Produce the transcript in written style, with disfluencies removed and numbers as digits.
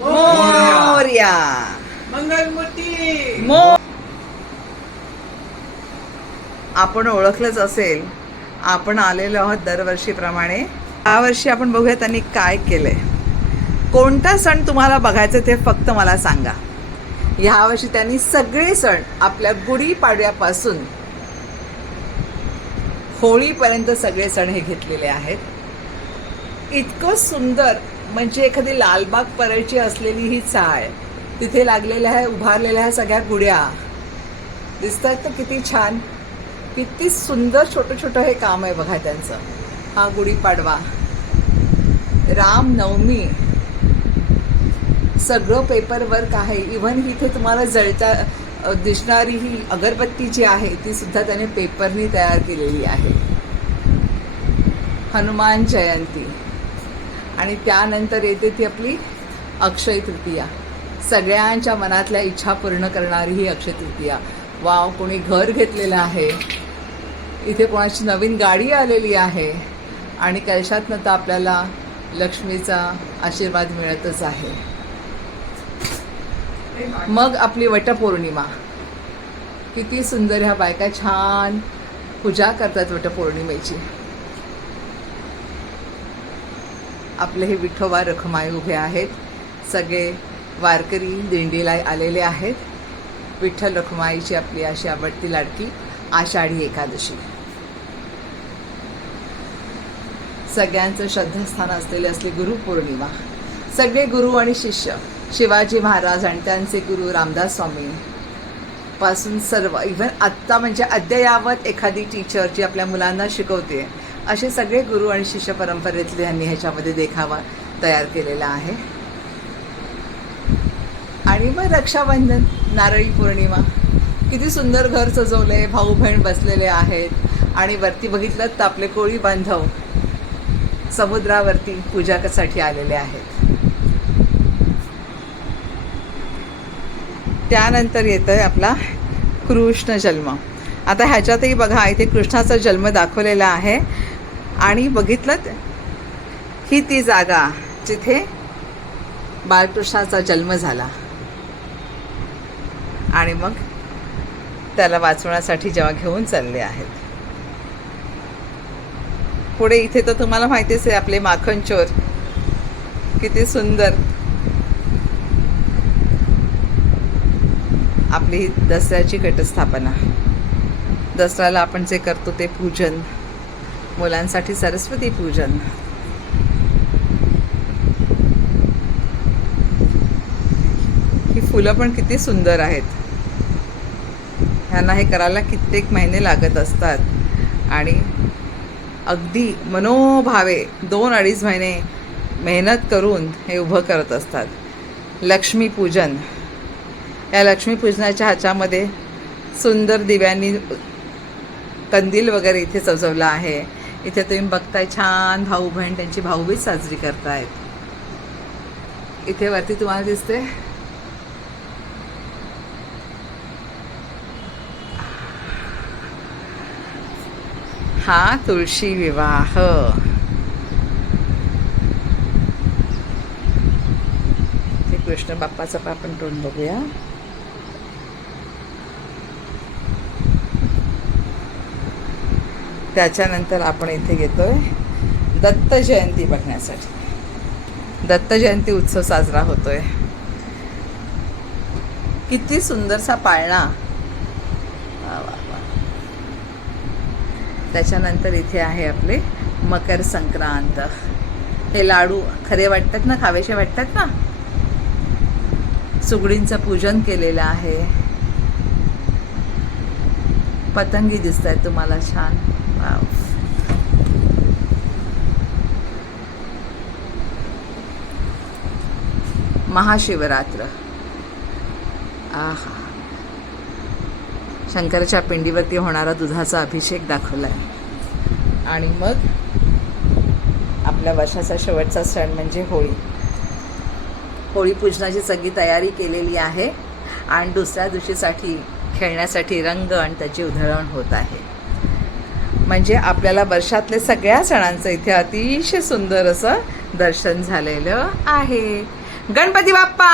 मोरया मंगलमूर्ती आपण ओळखलंच असेल. आपण आलेलो आहोत दरवर्षीप्रमाणे. यावर्षी आपण बघूया त्यांनी काय केलंय. कोणता सण तुम्हाला बघायचं ते फक्त मला सांगा. ह्यावर्षी त्यांनी सगळे सण आपल्या गुढीपाडव्यापासून होळीपर्यंत सगळे सण हे घेतलेले आहेत. इतकं सुंदर, म्हणजे एखादी लालबाग परळची असलेली ही चाळ, तिथे लागलेल्या आहे उभारलेल्या ह्या सगळ्या गुड्या दिसतात तर किती छान, किती सुंदर छोटं छोटं हे काम आहे बघा त्यांचं. हा गुढीपाडवा, रामनवमी, सगळं पेपर वर्क आहे. इव्हन इथे तुम्हाला जळता दिसणारी ही अगरबत्ती जी आहे ती सुद्धा त्याने पेपरनी तयार केलेली आहे. हनुमान जयंती आणि त्यानंतर येते ती आपली अक्षय तृतीया. सगळ्यांच्या मनातल्या इच्छा पूर्ण करणारी ही अक्षय तृतीया. वाव, कोणी घर घेतलेलं आहे, इथे कोणाची नवीन गाडी आलेली आहे आणि कलशातनं तर आपल्याला लक्ष्मीचा आशीर्वाद मिळतच आहे. मग आपली वटपौर्णिमा, किती सुंदर ह्या बायका छान पूजा करतात वटपौर्णिमेची. आपले हे विठोबा रखुमाई उभे आहेत. सगळे वारकरी दिंडीला आलेले आहेत. विठ्ठल रखुमाईची आपली अशी आवडती लाडकी आषाढी एकादशी. सगळ्यांचं श्रद्धास्थान असलेली गुरुपौर्णिमा. सगळे गुरु आणि शिष्य, शिवाजी महाराज आणि त्यांचे गुरु रामदास स्वामी पासून सर्व, इव्हन आत्ता म्हणजे अद्ययावत एखादी टीचर जी आपल्या मुलांना शिकवते, असे सगळे गुरु आणि शिष्य परंपरेतले यांनी ह्याच्यामध्ये देखावा तयार केलेला आहे. आणि मग रक्षाबंधन, नारळी पौर्णिमा, किती सुंदर घर सजवले, भाऊ बहीण बसलेले आहेत आणि वरती बघितलं तर आपले कोळी बांधव समुद्रावरती पूजासाठी आलेले आहेत. त्यानंतर येतोय आपला कृष्ण जन्म. आता ह्याच्यातही बघा, इथे कृष्णाचा जन्म दाखवलेला आहे आणि बघितलं ही ती जागा जिथे बाळकृष्णाचा जन्म झाला आणि मग त्याला वाचवण्यासाठी जेव्हा घेऊन चालले आहेत. पुढे इथे तर तुम्हाला माहितीच आहे आपले माखन चोर, किती सुंदर. आपली दसऱ्याची घटस्थापना, दसऱ्याला आपण जे करतो ते पूजन, मुलांसाठी सरस्वती पूजन. ही फुलं पण किती सुंदर आहेत. ह्यांना हे करायला कित्येक महिने लागत असतात आणि अगदी मनोभावे 2-2.5 महिने मेहनत करून हे उभं करत असतात. लक्ष्मीपूजन, या लक्ष्मीपूजनाच्या ह्याच्यामध्ये सुंदर दिव्यांनी कंदील वगैरे इथे सजवलं आहे. इथे तुम्ही बघताय छान भाऊ बहीण त्यांची भाऊबीज साजरी करतायत. इथे वरती तुम्हाला दिसते हा तुळशी विवाह. हे कृष्ण बाप्पाचं आपण तोंड बघूया. त्याच्यानंतर आपण इथे घेतोय दत्त जयंती बघण्यासाठी. दत्त जयंती उत्सव साजरा होतोय. किती सुंदरसा पाळणा. त्याच्यानंतर इथे आहे आपले मकर संक्रांत. हे लाडू खरे वाटतात ना, खावेसे वाटतात ना. सुगडींचं पूजन केलेलं आहे. पतंगी दिसत आहेत तुम्हाला छान. वाव. महाशिवरात्र. आहा, शंकराच्या पिंडीवरती होणारा दुधाचा अभिषेक दाखवलाय. आणि मग आपल्या वर्षाचा शेवटचा सण म्हणजे होळी. होळी पूजनाची सगळी तयारी केलेली आहे आणि दुसऱ्या दिवशीसाठी खेळण्यासाठी रंग आणि त्याची उधळण होत आहे. म्हणजे आपल्याला वर्षातले सगळ्या सणांचं इथे अतिशय सुंदर असं दर्शन झालेलं आहे. गणपती बाप्पा